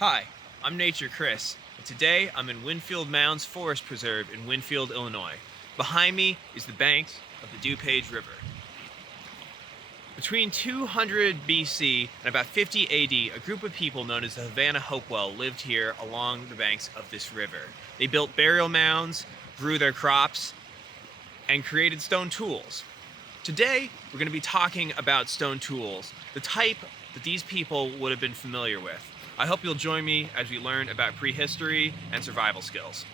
Hi, I'm Nature Chris, and today I'm in Winfield Mounds Forest Preserve in Winfield, Illinois. Behind me is the banks of the DuPage River. Between 200 BC and about 50 AD, a group of people known as the Havana Hopewell lived here along the banks of this river. They built burial mounds, grew their crops, and created stone tools. Today, we're going to be talking about stone tools, the type that these people would have been familiar with. I hope you'll join me as we learn about prehistory and survival skills.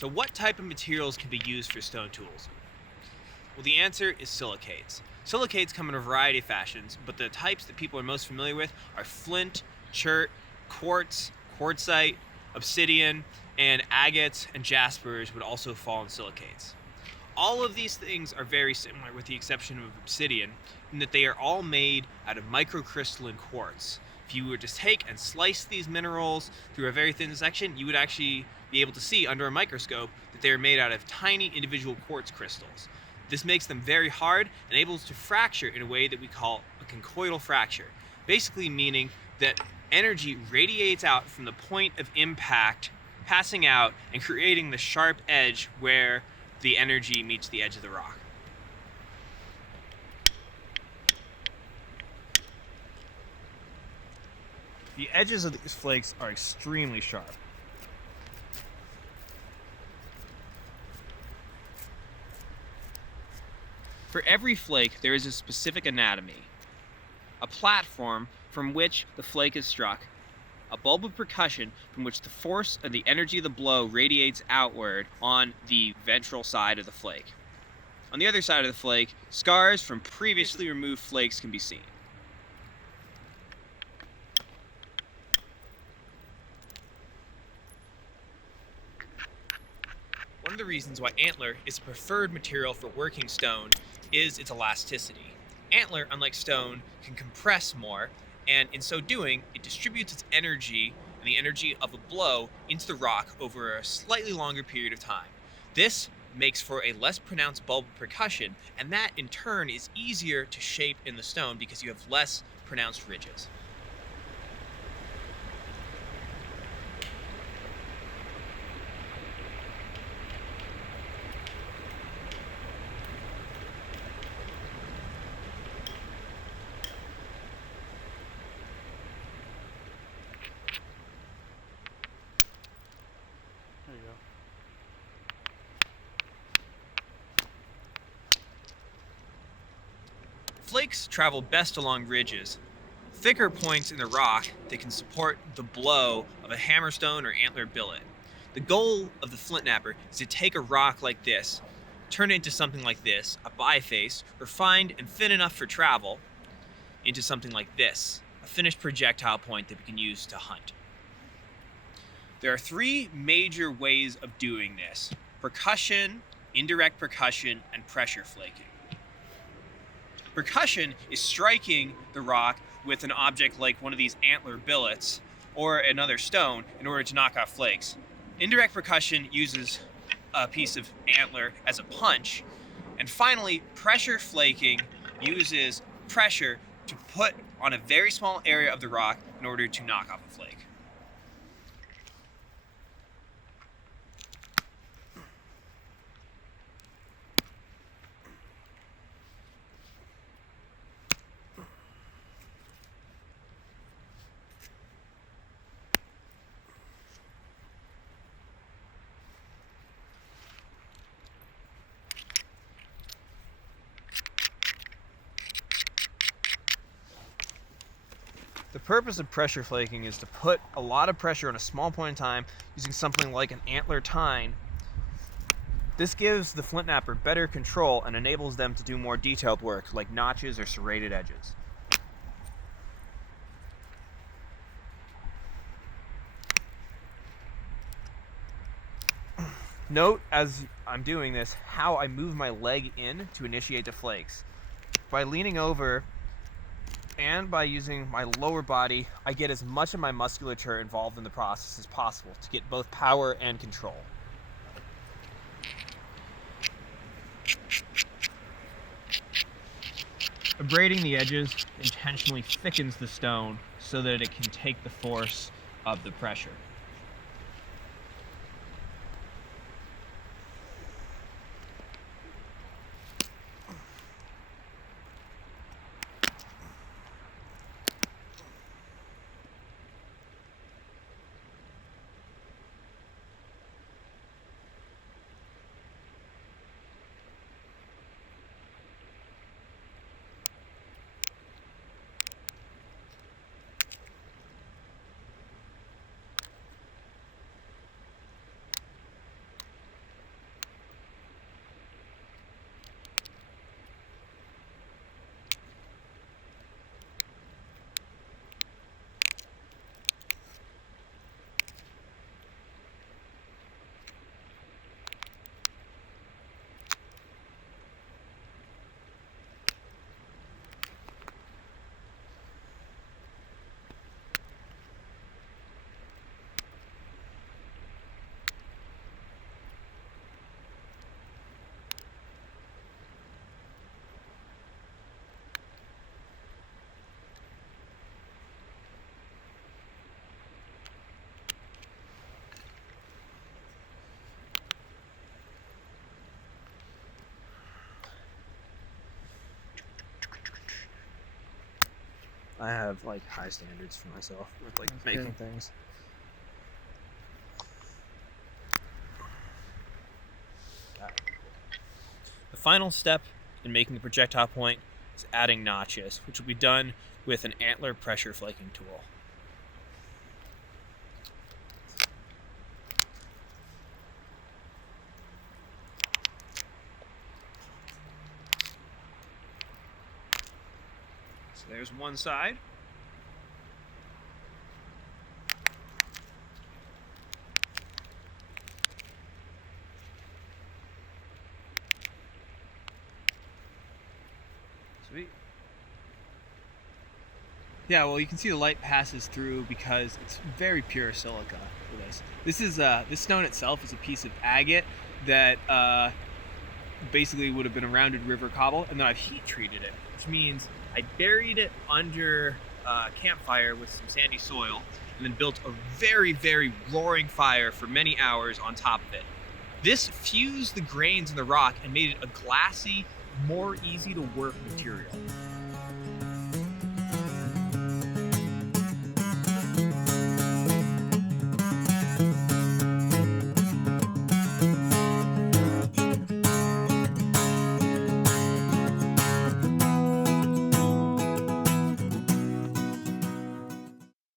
So what type of materials can be used for stone tools? Well, the answer is silicates. Silicates come in a variety of fashions, but the types that people are most familiar with are flint, chert, quartz, quartzite, obsidian, and agates and jaspers would also fall in silicates. All of these things are very similar with the exception of obsidian, in that they are all made out of microcrystalline quartz. If you were to take and slice these minerals through a very thin section, you would actually be able to see under a microscope that they are made out of tiny individual quartz crystals. This makes them very hard and able to fracture in a way that we call a concoidal fracture, basically meaning that energy radiates out from the point of impact, passing out and creating the sharp edge where the energy meets the edge of the rock. The edges of these flakes are extremely sharp. For every flake, there is a specific anatomy. A platform from which the flake is struck, a bulb of percussion from which the force and the energy of the blow radiates outward on the ventral side of the flake. On the other side of the flake, scars from previously removed flakes can be seen. One of the reasons why antler is a preferred material for working stone is its elasticity. Antler, unlike stone, can compress more, and in so doing, it distributes its energy and the energy of a blow into the rock over a slightly longer period of time. This makes for a less pronounced bulb of percussion, and that in turn is easier to shape in the stone because you have less pronounced ridges. There you go. Flakes travel best along ridges. Thicker points in the rock that can support the blow of a hammerstone or antler billet. The goal of the flint knapper is to take a rock like this, turn it into something like this, a biface, refined and thin enough for travel, into something like this, a finished projectile point that we can use to hunt. There are three major ways of doing this: percussion, indirect percussion, and pressure flaking. Percussion is striking the rock with an object like one of these antler billets or another stone in order to knock off flakes. Indirect percussion uses a piece of antler as a punch. And finally, pressure flaking uses pressure to put on a very small area of the rock in order to knock off a flake. The purpose of pressure flaking is to put a lot of pressure on a small point in time using something like an antler tine. This gives the flint knapper better control and enables them to do more detailed work like notches or serrated edges. Note as I'm doing this how I move my leg in to initiate the flakes. By leaning over and by using my lower body, I get as much of my musculature involved in the process as possible to get both power and control. Abrading the edges intentionally thickens the stone so that it can take the force of the pressure. I have like high standards for myself with like making things. The final step in making the projectile point is adding notches, which will be done with an antler pressure flaking tool. So there's one side. Sweet. Yeah, well, you can see the light passes through because it's very pure silica for this. This stone itself is a piece of agate that basically would have been a rounded river cobble, and then I've heat treated it, which means I buried it under a campfire with some sandy soil, and then built a very, very roaring fire for many hours on top of it. This fused the grains in the rock and made it a glassy, more easy to work material.